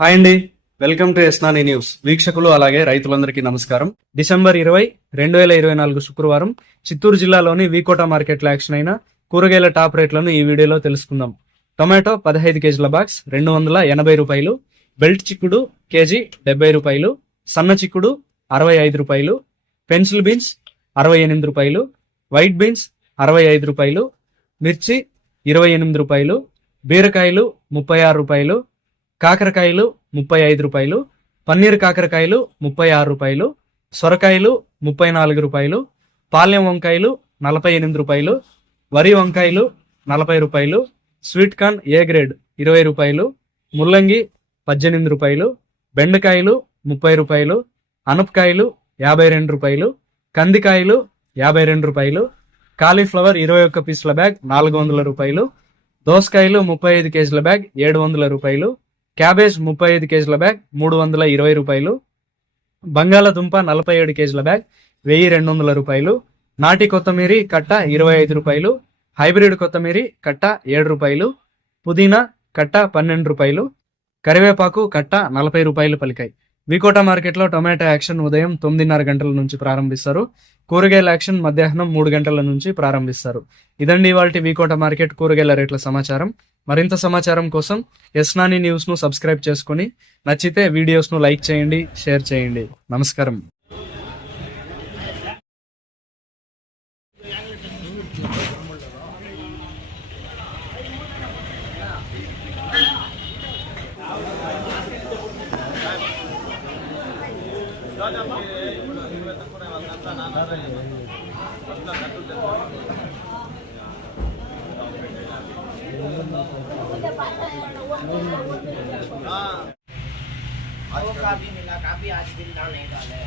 Hi అండి. Welcome to ఎస్నాని news. వీక్షకులు అలాగే రైతులందరికీ నమస్కారం. డిసెంబర్ ఇరవై రెండు వేల ఇరవై నాలుగు శుక్రవారం చిత్తూరు జిల్లాలోని వీకోట మార్కెట్లో యాక్షన్ అయిన కూరగాయల టాప్ రేట్లను ఈ వీడియోలో తెలుసుకుందాం. టొమాటో పదహైదు కేజీల బాక్స్ రెండు వందల ఎనభై రూపాయలు. బెల్ట్ చిక్కుడు కేజీ డెబ్బై రూపాయలు. సన్న చిక్కుడు అరవై ఐదు రూపాయలు. పెన్సిల్ బీన్స్ అరవై ఎనిమిది రూపాయలు. వైట్ బీన్స్ అరవై ఐదు రూపాయలు. మిర్చి ఇరవై ఎనిమిది రూపాయలు. బీరకాయలు ముప్పై ఆరు రూపాయలు. కాకరకాయలు ముప్పై ఐదు రూపాయలు పన్నీర్ కాకరకాయలు ముప్పై ఆరు రూపాయలు సొరకాయలు ముప్పై నాలుగు రూపాయలు పాలెం వంకాయలు నలభై ఎనిమిది రూపాయలు వరి వంకాయలు నలభై రూపాయలు స్వీట్ కార్న్ ఏ గ్రేడ్ ఇరవై రూపాయలు ముల్లంగి పద్దెనిమిది రూపాయలు బెండకాయలు ముప్పై రూపాయలు అనపకాయలు యాభై రెండు రూపాయలు కందికాయలు యాభై రెండు రూపాయలు కాలీఫ్లవర్ ఇరవై ఒక్క పీసుల బ్యాగ్ నాలుగు వందల రూపాయలు దోసకాయలు ముప్పై ఐదు కేజీల బ్యాగ్ ఏడు వందల రూపాయలు క్యాబేజ్ ముప్పై ఐదు కేజీల బ్యాగ్ మూడు వందల ఇరవై రూపాయలు. బంగాళదుంప నలభై ఏడు కేజీల బ్యాగ్ వెయ్యి రెండు వందల రూపాయలు. నాటి కొత్తమీరి కట్ట ఇరవై ఐదు రూపాయలు. హైబ్రిడ్ కొత్తమీరి కట్ట ఏడు రూపాయలు. పుదీనా కట్ట పన్నెండు రూపాయలు. కరివేపాకు కట్ట నలభై రూపాయలు పలికాయి. వికోట మార్కెట్లో టొమాటో యాక్షన్ ఉదయం తొమ్మిదిన్నర గంటల నుంచి ప్రారంభిస్తారు. కూరగాయల యాక్షన్ మధ్యాహ్నం మూడు గంటల నుంచి ప్రారంభిస్తారు. ఇదండి ఇవాళ వికోట మార్కెట్ కూరగాయల రేట్ల సమాచారం. మరింత సమాచారం కోసం ఎస్నాని న్యూస్ను సబ్స్క్రైబ్ చేసుకుని నచ్చితే వీడియోస్ను లైక్ చేయండి షేర్ చేయండి. నమస్కారం. आज का भी मिला काफ़ी आज बिल नहीं डाले।